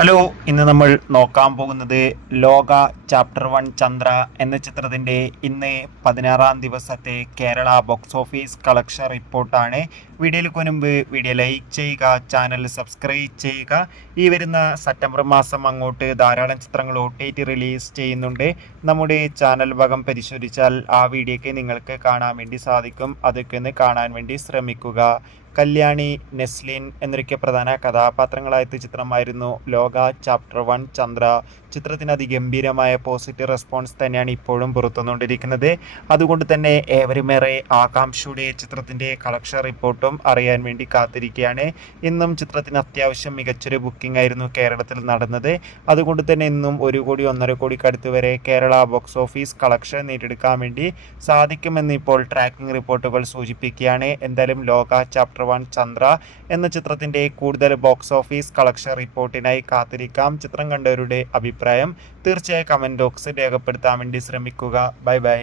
Hello, ഇന്ന് നമ്മൾ നോക്കാൻ പോകുന്നത് ലോക ചാപ്റ്റർ 1 ചന്ദ്ര എന്ന ചിത്രത്തിൻ്റെ ഇന്ന് 16-ാം ദിവസത്തെ കേരള ബോക്സ് ഓഫീസ് കളക്ഷൻ റിപ്പോർട്ടാണ്. വീഡിയോയിലേക്ക് മുൻപ് വീഡിയോ ലൈക്ക് ചെയ്യുക, ചാനൽ സബ്സ്ക്രൈബ് ചെയ്യുക. ഈ വരുന്ന സെപ്റ്റംബർ മാസം അങ്ങോട്ട് ധാരാളം ചിത്രങ്ങൾ OTT റിലീസ് ചെയ്യുന്നുണ്ട്. നമ്മുടെ ചാനൽ ഭാഗം പരിശോധിച്ചാൽ ആ വീഡിയോയ്ക്ക് നിങ്ങൾക്ക് കാണാൻ വേണ്ടി സാധിക്കും. അതൊക്കെ ഒന്ന് കാണാൻ വേണ്ടി ശ്രമിക്കുക. കല്യാണി, നെസ്ലിൻ എന്നൊക്കെ പ്രധാന കഥാപാത്രങ്ങളായ ചിത്രമായിരുന്നു ലോക ചാപ്റ്റർ 1 ചന്ദ്ര. ചിത്രത്തിന് അതിഗംഭീരമായ പോസിറ്റീവ് റെസ്പോൺസ് തന്നെയാണ് ഇപ്പോഴും പുറത്തുവന്നുകൊണ്ടിരിക്കുന്നത്. അതുകൊണ്ട് തന്നെ ഏവരുമേറെ ആകാംക്ഷയുടെ ചിത്രത്തിൻ്റെ കളക്ഷൻ റിപ്പോർട്ടും അറിയാൻ വേണ്ടി കാത്തിരിക്കുകയാണ്. ഇന്നും ചിത്രത്തിന് അത്യാവശ്യം മികച്ചൊരു ബുക്കിംഗ് ആയിരുന്നു കേരളത്തിൽ നടന്നത്. അതുകൊണ്ട് തന്നെ ഇന്നും 1 കോടി 1.5 കോടിക്ക് അടുത്ത് വരെ കേരള ബോക്സ് ഓഫീസ് കളക്ഷൻ നേടിയെടുക്കാൻ വേണ്ടി സാധിക്കുമെന്ന് ഇപ്പോൾ ട്രാക്കിംഗ് റിപ്പോർട്ടുകൾ സൂചിപ്പിക്കുകയാണ്. എന്തായാലും ലോക ചാപ്റ്റർ 1 ചന്ദ്ര എന്ന ചിത്രത്തിൻ്റെ കൂടുതൽ ബോക്സ് ഓഫീസ് കളക്ഷൻ റിപ്പോർട്ടിനായി കാത്തിരിക്കാം. ചിത്രം കണ്ടവരുടെ അഭിപ്രായം തീർച്ചയായും കമൻറ്റ് ബോക്സിൽ രേഖപ്പെടുത്താൻ വേണ്ടി ശ്രമിക്കുക. Bye bye.